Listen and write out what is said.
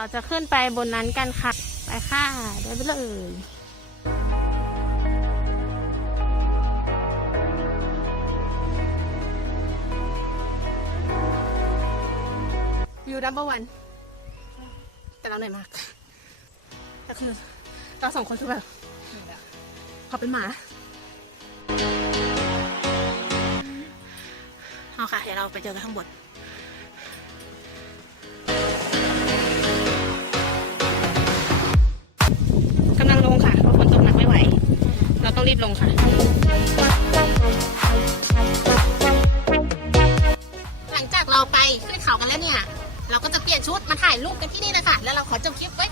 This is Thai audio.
เราจะขึ้นไปบนนั้นกันค่ะ ไปค่ะเดินไปเลยวิวดับเบิลวันแต่เราเหนื่อยมากแต่คือเราสองคนคือแบบขอเป็นหมาเอาค่ะ เดี๋ยวเราไปเจอกันข้างบน รีบลงค่ะ หลังจากเราไปขึ้นเขากันแล้วเนี่ย เราก็จะเปลี่ยนชุดมาถ่ายรูปกันที่นี่นะคะแล้วเราขอจบคลิปไว้